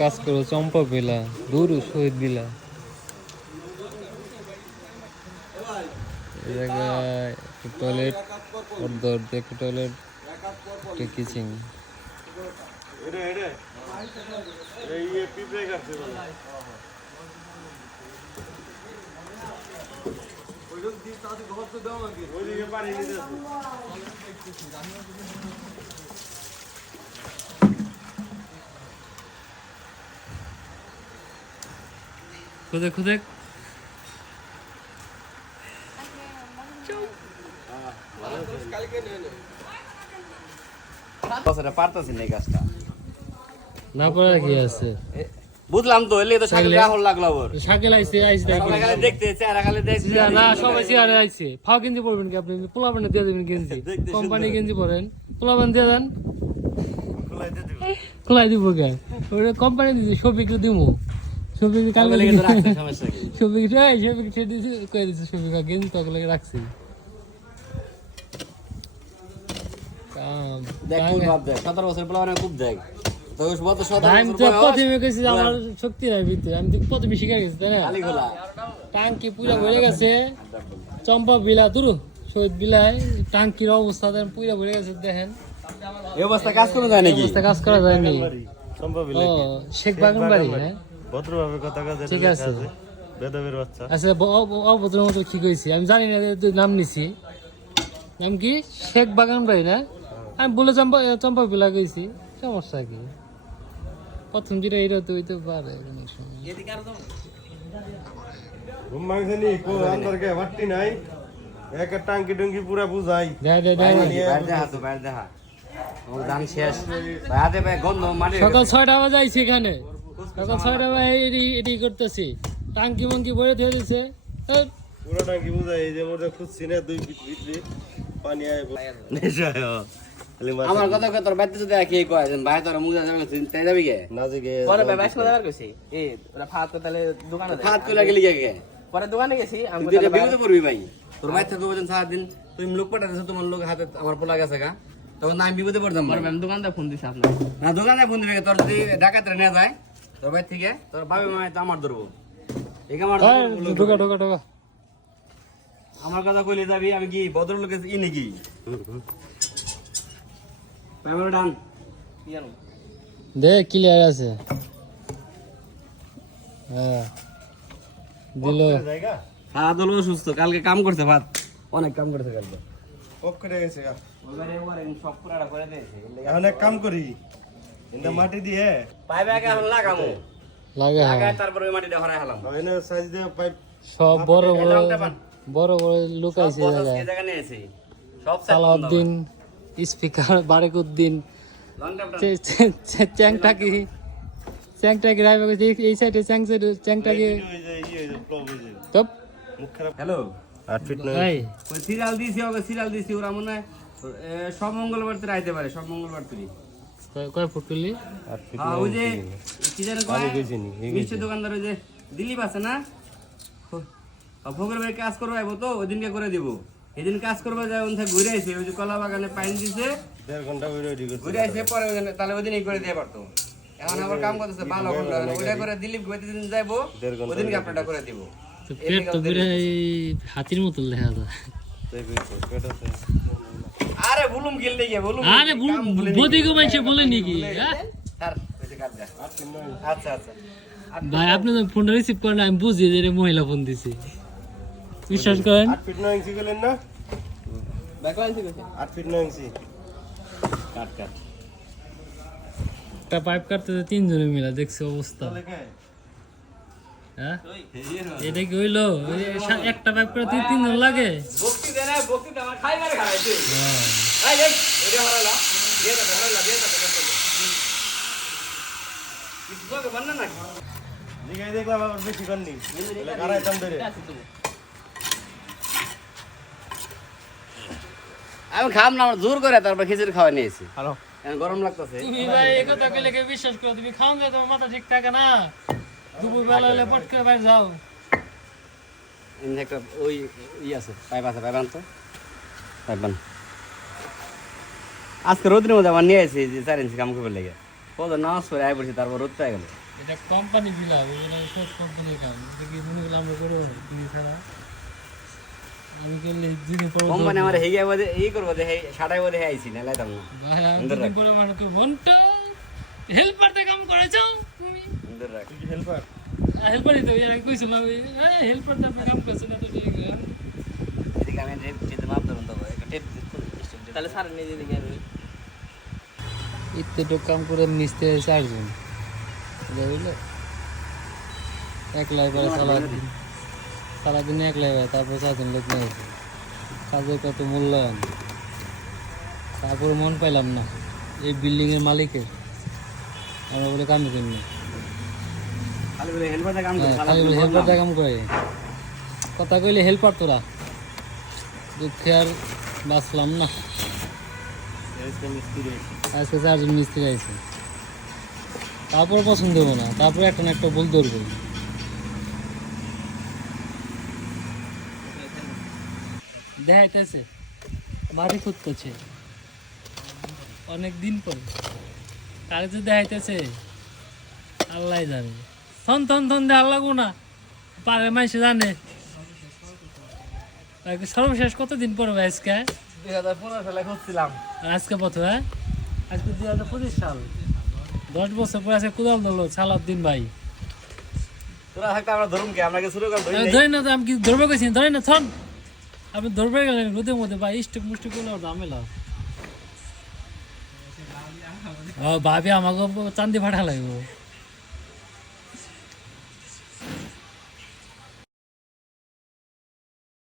কাজ করো চম্পা বিলা দূর শহীদ বিলা এই জায়গায় টয়লেট অর্ধেক টয়লেট কিচিং খুদে খুদে পারতাছি না এই কাজটা না পারা কি আছে বুঝলাম তো এলে তো শাকিল রাহুল লাগলো আবার শাকিল আইছে সকালে দেখতে চেহারা খালি দেখতে না সবাই চেহারা আইছে ফাও গেঞ্জি পরবেন কি আপনি পোলাবেন দিয়ে দেবেন গেঞ্জি কোম্পানি গেঞ্জি পরেন পোলাবেন দিয়ে দেন খোলাই দিব কেন ওটা কোম্পানি দিছে শফিক দিমু শফিক কালকে সমস্যা কি শফিক ছেড়ে দিয়েছে কয়ে দিচ্ছে শফিক গেঞ্জি তো লাগে রাখছি দেখ কোন ভাব দেখ 17 বছর পোলা খুব দেখ তো বড় 17 আমি তো প্রথমে কইছি যে আমার শক্তি নাই ভিতরে আমি তো প্রথমে শিখে গেছি তাই না খালি খোলা টাঙ্কি পুরো ভরে গেছে চম্পা বিলা দুরু শহীদ বিলায় টাঙ্কির অবস্থা দেখেন পুরো ভরে গেছে দেখেন এই অবস্থা কাজ করা যায় নাকি অবস্থা কাজ করা যায়নি চম্পা বিলা ও শেখ বাগান বাড়ি হ্যাঁ ভদ্রভাবে কথা কাজে ঠিক আছে বেদবের বাচ্চা আচ্ছা অভদ্র মতো কি কইছি আমি জানি না তুই নাম নিছি নাম কি শেখ বাগান বাড়ি না আমি বলে চম্পা বিলা কইছি সমস্যা কি প্রথম যেটা এটা তো হইতে পারে অনেক সময় ঘুম ভাঙছে নি কো আন্দার কে ভাট্টি নাই এক টাঙ্কি টঙ্কি পুরা বুঝাই দে বাইরে দেখা তো বাইরে দেখা ও দান শেষ বাইরে ভাই গন্ধ মানে সকাল 6টা বাজে আইছি এখানে সকাল 6টা বাজে এডি করতেছি টাঙ্কি মঙ্কি ভরে দিয়ে দিছে পুরা টাঙ্কি বুঝাই এই যে মধ্যে খুঁজছি না দুই ভিতরে পানি আয় নেশায় আমার কথা কই তোর বাইতে যদি একই কয় যে ভাই তোর মুখ যাবে তাই যাবি কে না জিগে পরে ভাই বাইশ কথা কইছি এই ওরা ফাত তো তাহলে দোকানে যায় হাত কইলা গেলি কে পরে দোকানে গেছি আমি তুই এটা বিপদে পড়বি ভাই তোর ভাই থাকবে বলেন সারা দিন তুমি লোক পাঠাতেছ তোমার লোক হাতে আমার পোলা গেছে গা তখন না আমি বিপদে পড়তাম পরে আমি দোকানদার ফোন দিছি আপনার না দোকানে ফোন দিবে তোর যদি ডাকাতরে নিয়ে যায় তোর ভাই থেকে তোর বাবা মা তো আমার ধরবো ঠিক আমার ঢোকা আমার কথা কইলে যাবি আমি কি ভদ্রলোকে ই নাকি প্যামেরা ডান কি জানো দে ক্লিয়ার আছে হ্যাঁ দিল জায়গা হ্যাঁ দল অসুস্থ কালকে কাম করছে ভাত অনেক কাম করছে কালকে পক করে গেছে গা। ওইবারে ওরে সব পুরাটা করে দিয়েছে এখন এক কাম করি এটা মাটি দিয়ে পাইবে আগে এখন লাগামু লাগে হ্যাঁ লাগায় তারপর ওই মাটিটা হরাই হলাম এনে সাইজ দিয়ে পাইপ সব বড় বড় লংটা পান বড় বড় লুকাইছে সব জায়গায় জায়গা নিয়ে এসে সব সালাউদ্দিন স্পিকার বারেকুদ্দিন লংটা চ্যাংটাকি রাইবে এই সাইডে চ্যাংটাকি ওই যে এই যে প্রব হয়ে যায় তপ মুখ খারাপ হ্যালো 8 ফিট নয় এই ওই সিরিয়াল দিছি ওকে সিরিয়াল দিছি ওরা মনে হয় সব মঙ্গলবার তো আইতে পারে সব মঙ্গলবার তুই কয় ফুট করলি 8 ফিট হ্যাঁ ওই যে কি জানেন কয় আমি কইছিনি মিষ্টি দোকানদার ওই যে দিলীপ আছে না ফকর ভাই কাজ করবো আইবো তো ওই দিনকে করে দিব এদিন কাজ করবো যায় ওখান থেকে ঘুরে আসে ওই যে কলা বাগানে পাইন দিছে 1.5 ঘন্টা ওই রেডি করতে ঘুরে আসে পরে ওখানে তাহলে ওই দিনই করে দিয়ে পারতো এখন আবার কাম করতেছে ভালো ঘন্টা ওইটা করে দিলীপ ওই দিন যাইবো ওই দিনকে আপনারটা করে দিব তো পেট তো পুরো হাতির মতো দেখা যায় পেট আছে আরে ভুলুম গিল দিয়ে ভুলুম আরে বদি গো মাইছে বলে নাকি হ্যাঁ স্যার ওই যে কাজ দেখ। আচ্ছা আচ্ছা ভাই আপনি তো ফোনটা রিসিভ করেন আমি বুঝি যে এটা মহিলা ফোন দিছে বিশ্বাস করেন 8 ফিট 9 ইঞ্চি গেলেন না ব্যাকলাইন থেকে 8 ফিট 9 ইঞ্চি কাট কাট একটা পাইপ কাটতে তিনজনে মিলা দেখছে অবস্থা লেখে হ্যাঁ এটা কি হইলো একটা পাইপ করে তিনজন লাগে বক্তি দেনা বক্তি আমার খাইবারে খাইছে হ্যাঁ এই এই এটা হরালা দিয়ে দাও হরালা দিয়ে দাও কিছু তো বান্না না লিগাই দেখলাম আবার বেশি করনি কারাইতাম ধরে আমি খাম না আমার জোর করে তারপর খিচুড়ি খাওয়া নিয়েছি হ্যালো গরম লাগতেছে তুমি ভাই এই কথা কইলে কে বিশ্বাস করো তুমি খাও না তোমার মাথা ঠিক থাকে না দুপুর বেলা হলে পট করে বাইরে যাও এখানে একটা ওই আছে পাইপ আনতো পাইপ বান আজকে রোদ্রের মধ্যে আমার নিয়ে আসি যে 4 ইঞ্চি কাম করবে লেগে কত নামাজ পড়ে আয় পড়ছি তারপর রোদ পেয়ে গেল এটা কোম্পানি বিলা সব কোম্পানির কাম দেখি মনে করলাম আমরা করবো না তুমি ছাড়া আমি করলে দুদিন পর কোম্পানি আমার হেগে বোধে এই করবো যে সাটাই বোধে আইছি না লাইতাম না ভাই আমি দুদিন পরে মানুষকে বন্টো হেল্পারতে কাম করেছো তুমি সুন্দর রাখ হেল্পার হেল্পারই তো এর আগে কইছিল আমি হেল্পারতে আপনি কাম করছেন এত ঠিক এদিকে আমি যেতে মাপ ধরুন তো একটা টেপ তাহলে স্যার নিজে দিকে আমি ইত্তেটো কাম করে মিস্ত্রি চারজন বুঝলে একলাই করে সারাদিন একলাই হয় তারপর চারজন লোক নিয়ে আসে কাজের কত মূল্যায়ন তারপরে মন পাইলাম না এই বিল্ডিংয়ের মালিকের আমরা বলে কামই করি না খালি বলে হেল্পারটা কাম করে খালি বলে হেল্পারটা কাম করে কথা কইলে হেল্পার তোরা দুঃখে আর বাঁচলাম না আজকে চারজন মিস্ত্রি আছে তারপর পছন্দ হবো না তারপর একটা না একটা ভুল ধরবো দেখাইতেছে মাটি খুঁজতেছে অনেক দিন পরে কারে যে দেখাইতেছে আল্লাহ জানে থন থন থন দে আল্লাহ না পারে মাইসে জানে সর্বশেষ কতদিন পরে ভাই আজকে 2015 সালে খুঁজছিলাম আর আজকে কত হ্যাঁ আজকে 2025 সাল 10 বছর পরে আছে কোদাল ধরলো সালাউদ্দিন ভাই তোরা থাকতে আমরা ধরুম কি আমরা কি শুরু করব ধরে না তো আমি কি ধরবে গেছি ধরে না থন আপনি ধরবে গেলেন রোদের মধ্যে ভাই স্টক মুস্টক করলে ঝামেলা ভাবি আমাকে চান্দি ফাটা লাগবে